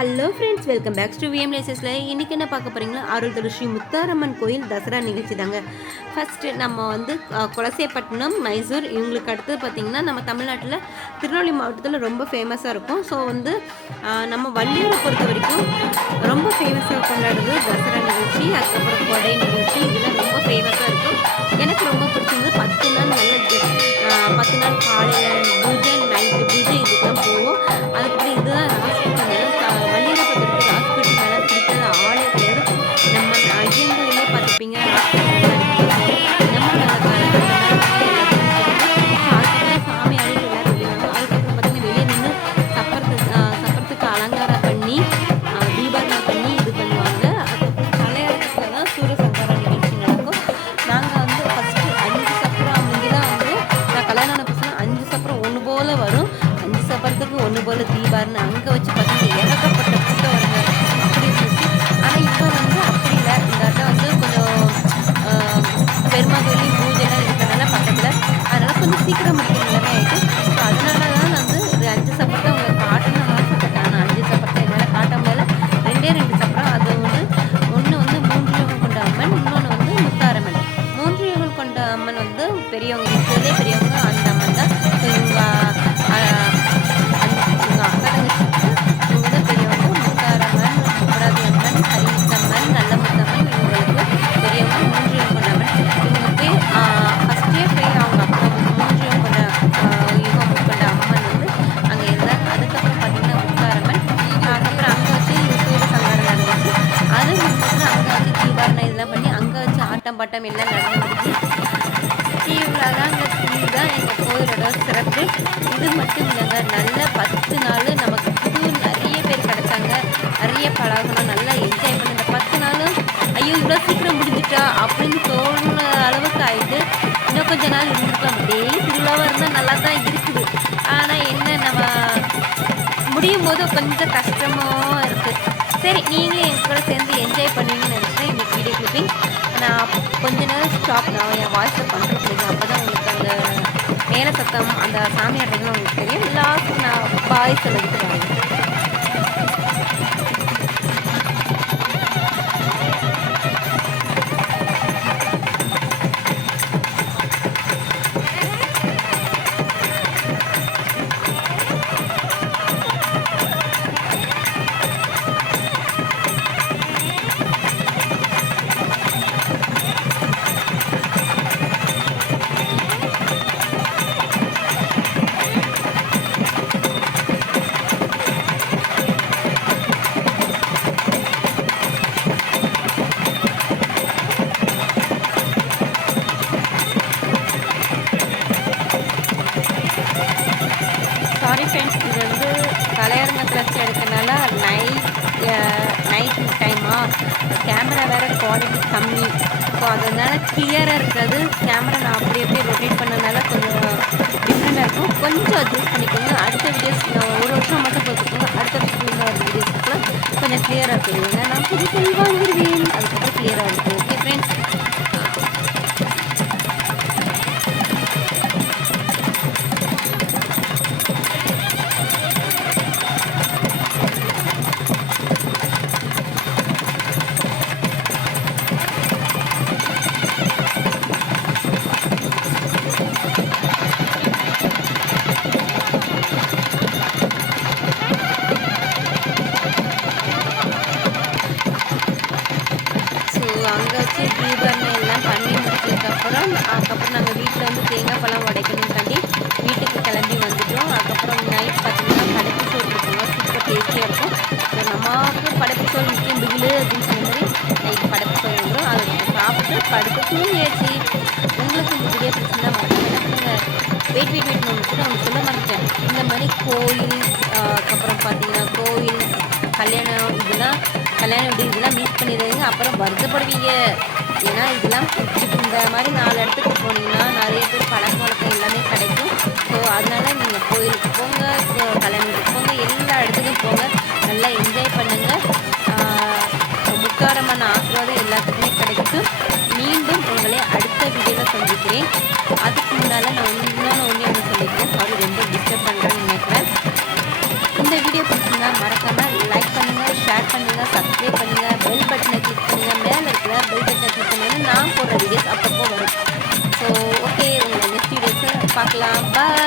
Hello friends, welcome back to VM லேசஸில். இன்றைக்கி என்ன பார்க்க போகிறீங்களா, அருள்தரு ஸ்ரீ முத்தாரம்மன் கோயில் தசரா நிகழ்ச்சி தாங்க. ஃபஸ்ட்டு நம்ம குலசேப்பட்டினம், மைசூர், இவங்களுக்கு அடுத்தது பார்த்திங்கன்னா நம்ம தமிழ்நாட்டில் திருநெல்வேலி மாவட்டத்தில் ரொம்ப ஃபேமஸாக இருக்கும். ஸோ நம்ம வள்ளியூரை பொறுத்த வரைக்கும் ரொம்ப ஃபேமஸாக கொண்டாடுறது தசரா நிகழ்ச்சி, அதுக்கப்புறம் கொடை நிகழ்ச்சி, இதெல்லாம் ரொம்ப ஃபேமஸாக இருக்கும். எனக்கு ரொம்ப பிடிச்சிருந்து 10 நாள் நல்ல 10 நாள் காலையில் பூஜை, நைட்டு பூஜை, இதுக்கெல்லாம் போவோம். அதுக்கப்புறம் இதுதான் ராசிக்கு வள்ளியூரை பொறுத்த வரைக்கும் ராசிக்கு மேலே பிடிக்காத ஆளே கிடையாது. நம்ம ஐயங்களையே பார்த்துப்பீங்க, நம்ம சாமி அழைப்பு எல்லாரும் வெளியே வரும். அதுக்கப்புறம் பார்த்தீங்கன்னா வெளியே நின்று சப்பரத்துக்கு அலங்காரம் பண்ணி தீபாவளி பண்ணி இது பண்ணுவாங்க. அதுக்கப்புறம் தலையரங்கத்தில் தான் சூரசங்கார நிகழ்ச்சி நடக்கும். நாங்கள் ஃபஸ்ட்டு 5 சப்பரம் முந்திலாம் நான் கல்யாணம் ஆன பசங்க 5 சப்பரம் ஒன்று போல் வரும். 5 சப்பரத்துக்கு ஒன்று போல் தீபாவளி அங்கே வச்சு பார்த்தீங்கன்னா ஏகப்பட்ட கூட்டம் வருங்க. அப்படி இருந்துச்சு. ஆனால் இப்போ அப்படி இல்லை. இந்த ஆட்டம் கொஞ்சம் பெருமாதொலி பூஜைலாம் இருக்கிறனால பக்கத்தில், அதனால் கொஞ்சம் சீக்கிரம் முடிக்கிற நிலைமை ஆகிட்டு. ஸோ அதனால தான் ஒரு 5 சப்பரத்தை உங்களுக்கு காட்டணும்னு ஆசைப்பட்டேன். ஆனால் 5 சப்பரத்தை என்னால் காட்ட முடியல. 2 சப்பரம். அது ஒன்று 3 யுகம் கொண்ட அம்மன், இன்னொன்று முத்தாரம்மன். 3 யுகம் கொண்ட அம்மன் பெரியவங்க, இருக்கிறதே பெரியவங்க அந்த அம்மன் தான். ஸோ இவங்க அக்கா தங்கச்சிக்கு இவங்க தான் பெரியவங்க. முத்தாரம்மன், முப்படாதி அம்மன், ஹரிசம்மன், நல்ல முத்தம்மன், இவங்களுக்கு பெரியவங்க 3 யுகம் கொண்ட அம்மன். இவங்க ஃபஸ்ட்டே போய் அவங்க அப்பா 3 யுகம் கொண்ட அம்மன் அங்கே இருந்தாங்க. அதுக்கப்புறம் பார்த்தீங்கன்னா முத்தாரம்மன், அதுக்கப்புறம் அங்கே வச்சு சூரசங்காரம் நடந்துச்சு. அது முடிஞ்சதுன்னா அங்கே வச்சு தீபாவளி இதெல்லாம் பண்ணி அங்கே வச்சு ஆட்டம் பாட்டம் எல்லாம் நடந்துருச்சு. இவ்வளோதாங்க. இதுதான் எங்கள் கோயிலோட சிறப்பு. இது மட்டும் இல்லைங்க, நல்ல 10 நாள் நமக்கு நிறைய பேர் கிடச்சாங்க. நிறைய பழகணும், நல்லா என்ஜாய் பண்ணி இந்த 10 நாளும் ஐயோ இவ்வளோ சீக்கிரம் முடிஞ்சிட்டா அப்படின்னு தோணுன அளவுக்கு ஆகிட்டு. இன்னும் கொஞ்சம் நாள் இருந்துருக்கலாம். டெய்லி திருவிழாவாக இருந்தால் நல்லா தான் இருக்குது. ஆனால் என்ன, நம்ம முடியும் போது கொஞ்சம் கஷ்டமாக இருக்குது. சரி, நீங்களும் என் கூட சேர்ந்து என்ஜாய் பண்ணுவீங்கன்னு நினச்சிட்டேன் இன்றைக்கி வீடியோ கிளிப்பிங். நான் கொஞ்ச நேரம் நான் என் வாய்ஸில் பண்ணுறேன். அப்போ தான் உங்களுக்கு அந்த மேலே சத்தம், அந்த சாமி ஆடுறீங்களும் உங்களுக்கு தெரியும். லாஸ்ட் நான் வாய்ஸில் எடுத்து வரேன். சாரி ஃப்ரெண்ட்ஸ், இது கலையரங்கத்தில் வச்சு எடுக்கிறனால நைட் டைமாக கேமரா வேறு குவாலிட்டி கம்மி. ஸோ அதனால் கிளியராக இருக்கிறது. கேமரா நான் அப்படியே ரொட்டேட் பண்ணனால கொஞ்சம் டிஃப்ரெண்ட்டாக இருக்கும். கொஞ்சம் அட்ஜஸ்ட் பண்ணிக்கோங்க. அடுத்த வீடியோஸ் நான் ஒரு வருஷம் மட்டும் பார்த்துக்கோங்க. அடுத்த வீடியோஸ்க்குலாம் கொஞ்சம் கிளியராக தெரியுங்க. நான் புது வாங்கிடுவேன், அதுக்கப்புறம் கிளியராக இருக்கும். Okay friends. அங்கே வச்சு தீபாவளி எல்லாம் பண்ணி முடிச்சதுக்கப்புறம் நாங்கள் வீட்டில் தேங்காய் பழம் உடைக்கணும்காண்டி வீட்டுக்கு கிளம்பி வந்துட்டோம். அதுக்கப்புறம் நைட் பார்த்திங்கன்னா படைப்பு சோறு இருக்குங்க, சூப்பர் டேஸ்டியாக இருக்கும். ஸோ நமக்கு படைப்பு சோறு முக்கியம் பிகிலு அப்படின்னு சொன்ன மாதிரி நைட்டு படைப்பு சோறு வந்துடும். அதை சாப்பிட்டு படுத்து தூங்கியாச்சு. உங்களுக்கு இந்த வீடியோ பிடிச்சிருந்தா மறக்காம என்ன பண்ணுங்கள், வெயிட் கூட அவங்க சொல்ல மாட்டேன். இந்த மாதிரி கோயில், அதுக்கப்புறம் பார்த்தீங்கன்னா கோயில், கல்யாணம் இதெல்லாம் மீட் பண்ணிடுவீங்க. அப்புறம் வருத்தப்படுவீங்க. ஏன்னா இதெல்லாம் இந்த மாதிரி 4 இடத்துக்கு போனீங்கன்னா நிறைய பேர் பழக்க வழக்கம் எல்லாமே கிடைக்கும். ஸோ அதனால் நீங்கள் கோயிலுக்கு போங்க, கல்யாணத்துக்கு போங்க, எல்லா இடத்துக்கும் போங்க, நல்லா என்ஜாய் பண்ணுங்கள். முத்தாரம்மன் ஆசீர்வாதம் எல்லாத்துக்குமே கிடைக்கும். மீண்டும் உங்களை அடுத்த வீடியோவில் சந்திக்கிறேன். அதுக்கு முன்னால் நான் ஒன்று சொல்லிக்கிறேன். சாரி, ரொம்ப டிஸ்டர்ப் பண்ணுறேன்னு நினைக்கிறேன். இந்த வீடியோ பிடிச்சிருந்தா மறக்காமல் லைக் பண்ணுங்கள். போடுற வீடியோஸ் அப்பப்போ வரும். ஸோ ஓகே, உங்களை நெக்ஸ்ட் வீடியோஸை பார்க்கலாம். பாய்.